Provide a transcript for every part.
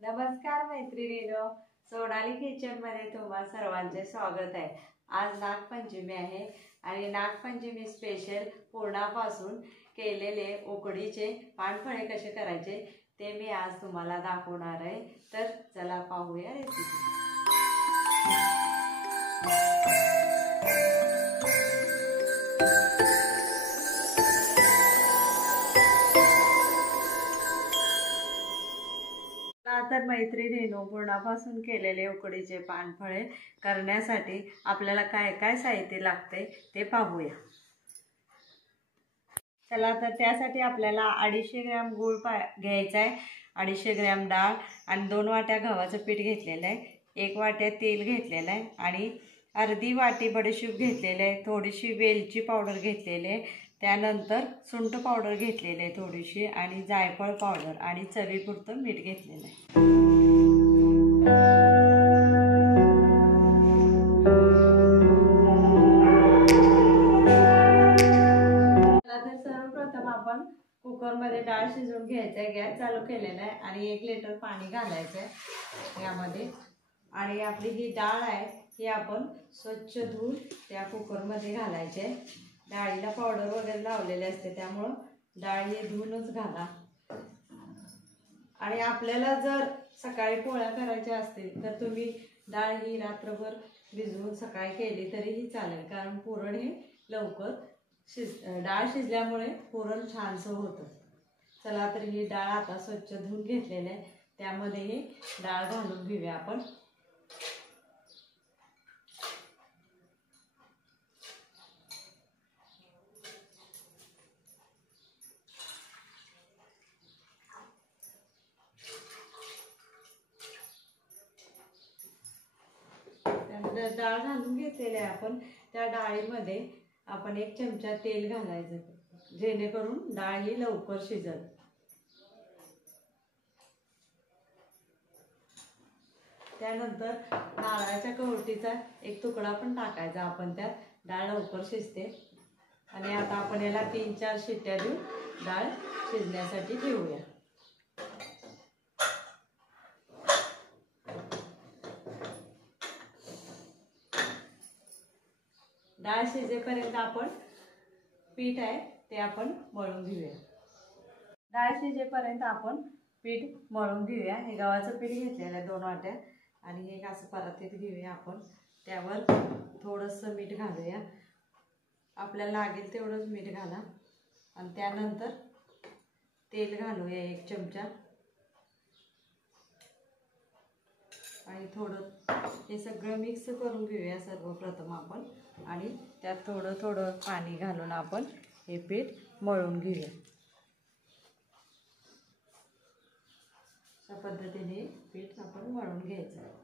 नमस्कार मैत्रिणींनो, सोनाली किचन मध्ये तुम्हा सर्वांचे स्वागत आहे। आज नागपंचमी आहे आणि नागपंचमी स्पेशल पूर्णापासून केलेले उकडीचे पानफळे कसे करायचे ते मी आज तुम्हाला दाखवणार आहे। तर चला पाहूया रेसिपी। तर मैत्रिणींनो, पूर्णापासून केलेले उकडीचे पानफळे करण्यासाठी आपल्याला काय काय साहित्य लागते ते पाहूया। चला तर त्यासाठी आपल्याला 250 ग्रॅम गूळ घ्यायचा आहे, 250 ग्रॅम डाळ आणि 2 वाट्या गव्हाचं पीठ घेतलेलं आहे, 1 वाट्या तेल घेतलेलं आहे आणि अर्धी वाटी बडीशेप घेतलेले आहे, थोडीशी वेलची पावडर घेतलेली आहे, त्यानंतर सुंठ पावडर घेतलेली आहे थोडीशी आणि जायफळ पावडर आणि चवीपुरतं मीठ घेतलेलं आहे। तर सर्वप्रथम आपण कुकर मध्ये डाळ शिजवून घ्यायचं आहे। गॅस चालू केलेला आहे आणि 1 लिटर पाणी घालायचं आहे यामध्ये आणि आपली ही डाळ आहे ही आपण स्वच्छ धुवून त्या कुकर मध्ये घालायचे आहे। डाळीला पावडर वगैरे लावलेले असते त्यामुळे डाळ ही धुवूनच घाला। आणि आपल्याला जर सकाळी पोळ्या करायच्या असतील तर तुम्ही डाळ ही रात्रभर भिजवून सकाळी केली तरीही चालेल, कारण पुरण हे लवकर डाळ शिजल्यामुळे पुरण छानसं होतं। चला तर ही डाळ आता स्वच्छ धुवून घेतलेली आहे, त्यामध्ये ही डाळ घालून घेऊया आपण। डाळ घालून घेतलेले आपण त्या डाळीमध्ये आपण 1 चमचा तेल घालायचं, जेणेकरून डाळ ही लवकर शिजेल। त्यानंतर नारळाच्या कवटीचा 1 तुकडा पण टाकायचा आपण त्यात, डाळ लवकर शिजते। आणि आता आपण याला 3-4 शिट्ट्या देऊन डाळ शिजण्यासाठी ठेवूया। डाळ शिजेपर्यंत आपण पीठ आहे ते आपण मळून घेऊया। डाळ शिजेपर्यंत आपण पीठ मळून घेऊया। हे गव्हाचं पीठ घेतलेलं आहे 2 वाट्या आणि हे असं परातीत घेऊया आपण, त्यावर थोडंसं मीठ घालूया, आपल्याला लागेल तेवढंच मीठ घाला आणि त्यानंतर तेल घालूया 1 चमचा आणि थोडं हे सगळं मिक्स करून घेऊया सर्वप्रथम आपण आणि त्यात थोडं थोडं पाणी घालून आपण हे पीठ मळून घेऊया। अशा पद्धतीने पीठ आपण मळून घ्यायचं।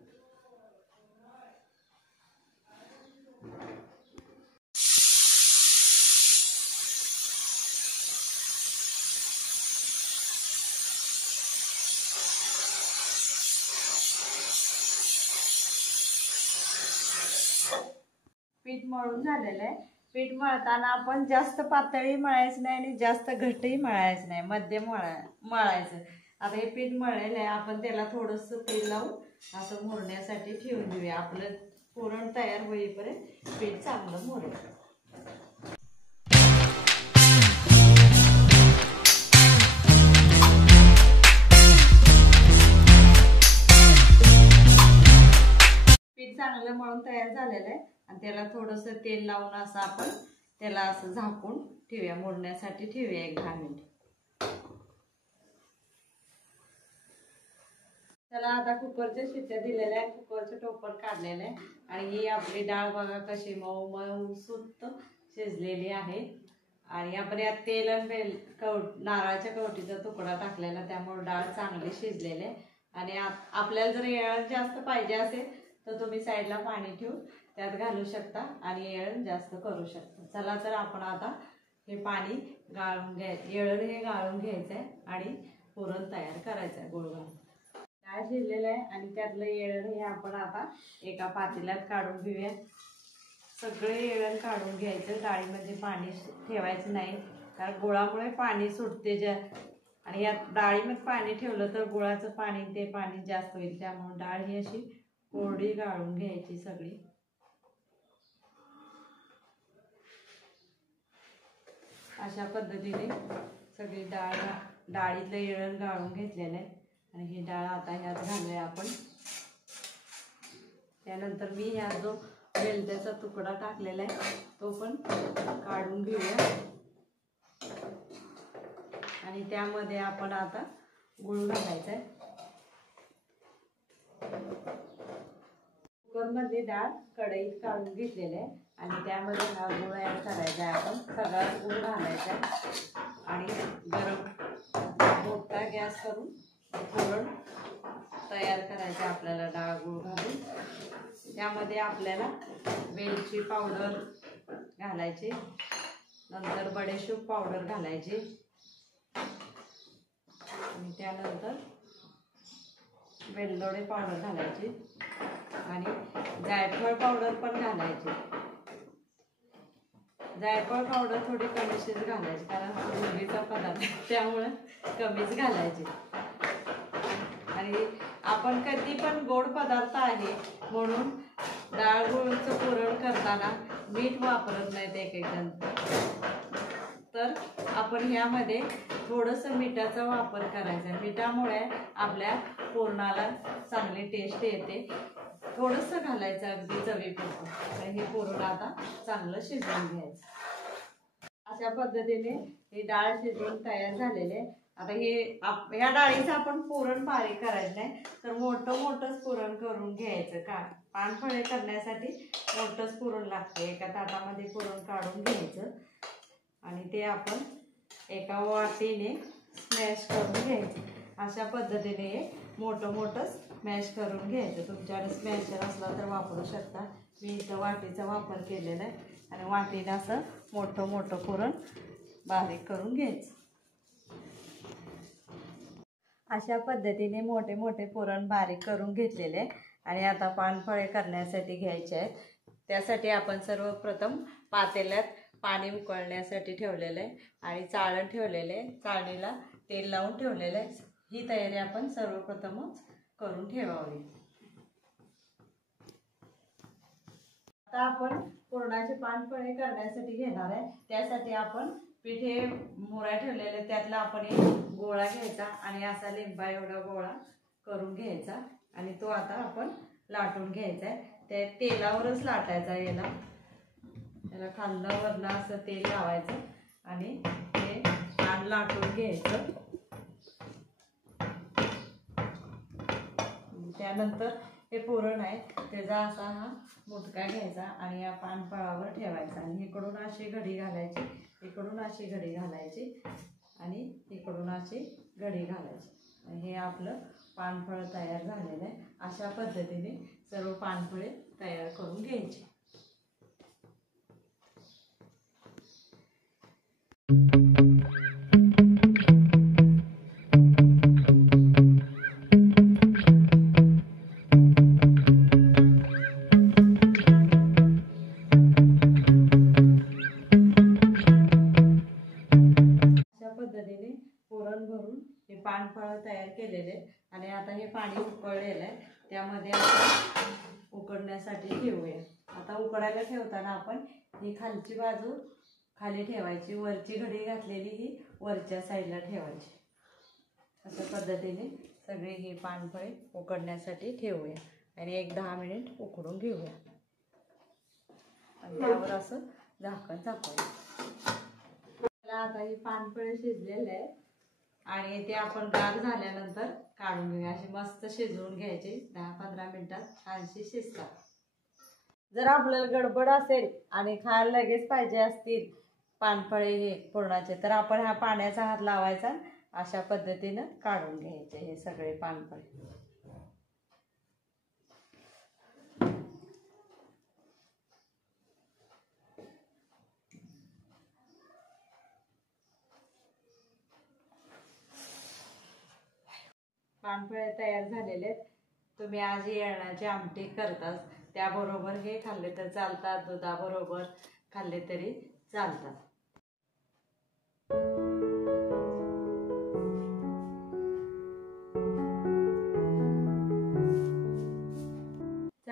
पीठ मळून झालेलं आहे। पीठ मळताना आपण जास्त पातळी मळायचं नाही आणि जास्त घट्टही मळायचं नाही, मध्यम मळायचं। आता हे पीठ मळलेलं आहे, आपण त्याला थोडंसं तेल लावून असं मुरण्यासाठी ठेवून देऊया। आपलं पुरण तयार होईपर्यंत पीठ चांगलं मुरेल। पीठ चांगलं मळून तयार झालेलं आहे आणि त्याला थोडंसं तेल लावून असं आपण त्याला असं झाकून ठेवूया, मुरण्यासाठी ठेवूया 1-10 मिनिट। चला आता कुकरच्या शिट्ट्या दिलेल्या आहेत, कुकरचं टोपण काढलेलं आहे आणि ही आपली डाळ बघा कशी मऊ मऊ सुत्त शिजलेली आहे। आणि आपण यात तेल आणि नारळाच्या कवटीचा तुकडा टाकलेला, त्यामुळे डाळ चांगली शिजलेली आहे। आणि आपल्याला जर येळण जास्त पाहिजे असेल तर तुम्ही साईडला पाणी ठेवून त्यात घालू शकता आणि येळण जास्त करू शकता। चला तर आपण आता हे पाणी गाळून येळण हे गाळून घ्यायचं आहे आणि पुरण तयार करायचं आहे। गोळ डाळ शिजलेलं आहे आणि त्यातलं येळण हे आपण आता एका पातेल्यात काढून घेऊया। सगळे येळण काढून घ्यायचं, डाळीमध्ये पाणी ठेवायचं नाही, कारण गुळामुळे पाणी सुटते आणि यात डाळीमध्ये पाणी ठेवलं तर गुळाचं पाणी ते पाणी जास्त होईल, त्यामुळे डाळ ही अशी कोरडी गाळून घ्यायची सगळी. अशा पद्धतीने सगळी डाळीतलं येळण गाळून घेतलेलं आहे आणि ही डाळ आता ह्यात घालूया आपण. त्यानंतर मी ह्यात जो वेलद्याचा तुकडा टाकलेला आहे तो पण काढून घेऊया आणि त्यामध्ये आपण आता गुळ घालायचा आहे. कुकरमध्ये डाळ कढईत काढून घेतलेले आहे आणि त्यामध्ये हा गुळ ॲड करायचा आहे. आपण सगळा गुळ घालायचा आहे आणि गरम मोठा गॅस करून पुरण तयार करायचं आपल्याला डाळ गुळ घालून. त्यामध्ये आपल्याला वेलची पावडर घालायची, नंतर बडेशूप पावडर घालायची आणि त्यानंतर वेलदोडे पावडर घालायची आणि जायफळ पावडर पण घालायची. जायफळ पावडर थोडी कमीशीच घालायची कारण मुलगीचा पदार्थ त्यामुळे कमीच घालायची. आणि आपण कधी पण गोड पदार्थ आहे म्हणून डाळ गुळचं पुरण करताना मीठ वापरत नाहीत एक जण, तर आपण ह्यामध्ये थोडंसं मिठाचा वापर करायचा. मिठामुळे आपल्या पुरणाला चांगली टेस्ट येते. थोडंसं घालायचं अगदी चवीपुरतं आणि हे पुरण आता चांगलं शिजवून घ्यायचं. अशा पद्धतीने ही डाळ शिजवून तयार झालेले. आता ह्या डाळीचं आपण पुरण बारीक करायचं नाही तर मोठंच पुरण करून घ्यायचं. का पानफळे करण्यासाठी मोठंच पुरण लागतं. एका ताटामध्ये पुरण काढून घ्यायचं आणि ते आपण एका वाटीने स्मॅश करून घ्यायचं. अशा पद्धतीने मोठंच स्मॅश करून घ्यायचं. तुमच्याकडे स्मॅशर असला तर वापरू शकता. मी इथं वाटीचा वापर केलेला आहे आणि वाटीने असं मोठं पुरण बारीक करून घ्यायचं. अशा पद्धतीने मोठे पुरण बारीक करून घेतलेले आणि आता पानफळे करण्यासाठी घ्यायचे आहेत. त्यासाठी आपण सर्वप्रथम पातेल्यात पाणी उकळण्यासाठी ठेवलेलं आहे आणि चाळण ठेवलेलं आहे. चाळणीला तेल लावून ठेवलेलं आहे. ही तयारी आपण सर्वप्रथमच करून ठेवावी. आता आपण पुरणाचे पानफळे करण्यासाठी घेणार आहे. त्यासाठी आपण पिठे मुरा ठेवलेले त्यातला आपण एक गोळा घ्यायचा आणि असा लिंबा एवढा गोळा करून घ्यायचा आणि तो आता आपण लाटून घ्यायचा आहे. त्या तेलावरच लाटायचा. याला खालनं वरनं असं तेल लावायचं आणि हे पान लाटून घ्यायचं. त्यानंतर हे पुरण आहे त्याचा असा हा मुटका घ्यायचा आणि या पानफळावर ठेवायचा आणि इकडून अशी घडी घालायची, इकडून अशी घडी घालायची आणि इकडून अशी घडी घालायची. हे आपलं पानफळ तयार झालेलं आहे. अशा पद्धतीने सर्व पानफळे तयार करून घ्यायची. पुरण भरून हे पानफळ तयार केलेले आणि आता हे पाणी उकळलेलं आहे त्यामध्ये आपण उकडण्यासाठी ठेवूया. आता उकडायला ठेवताना आपण ही खालची बाजू खाली ठेवायची, वरची घडी घातलेली ही वरच्या साईडला ठेवायची. अशा पद्धतीने सगळे हे पानफळे उकडण्यासाठी ठेवूया आणि एक 10 मिनिट उकडून घेऊया आणि त्यावर असं झाकण झाकूया. आता ही पानफळे शिजलेले आहे आणि ते आपण गार झाल्यानंतर काढून घेऊया. असे मस्त शिजवून घ्यायचे. 10-15 मिनिटात छानशी शिजतात. जर आपल्याला गडबड असेल आणि खायला लगेच पाहिजे असतील पानफळे हे पुरणाचे तर आपण ह्या पाण्याचा हात लावायचा. अशा पद्धतीनं काढून घ्यायचे हे सगळे पानफळे. पानफळे तयार झालेले आहेत. तुम्ही आज येळण्याची आमटी करताच त्याबरोबर हे खाल्ले तर चालतात, दुधाबरोबर खाल्ले तरी चालतात.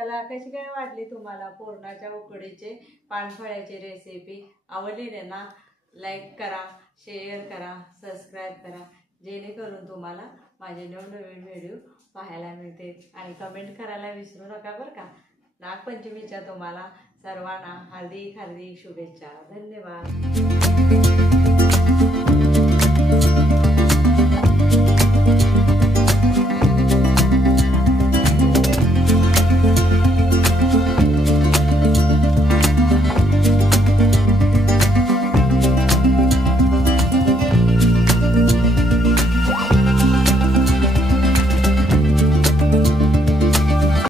चला, कशी काय वाटली तुम्हाला पुरणाच्या उकडीचे पानफळ्याची रेसिपी? आवडली ना? लाईक करा, शेअर करा, सबस्क्राईब करा, जेणेकरून तुम्हाला माझे नवनवीन व्हिडिओ पाहायला मिळतील. आणि कमेंट करायला विसरू नका बरं का. नागपंचमीच्या तुम्हाला सर्वांना हार्दिक हार्दिक शुभेच्छा. धन्यवाद.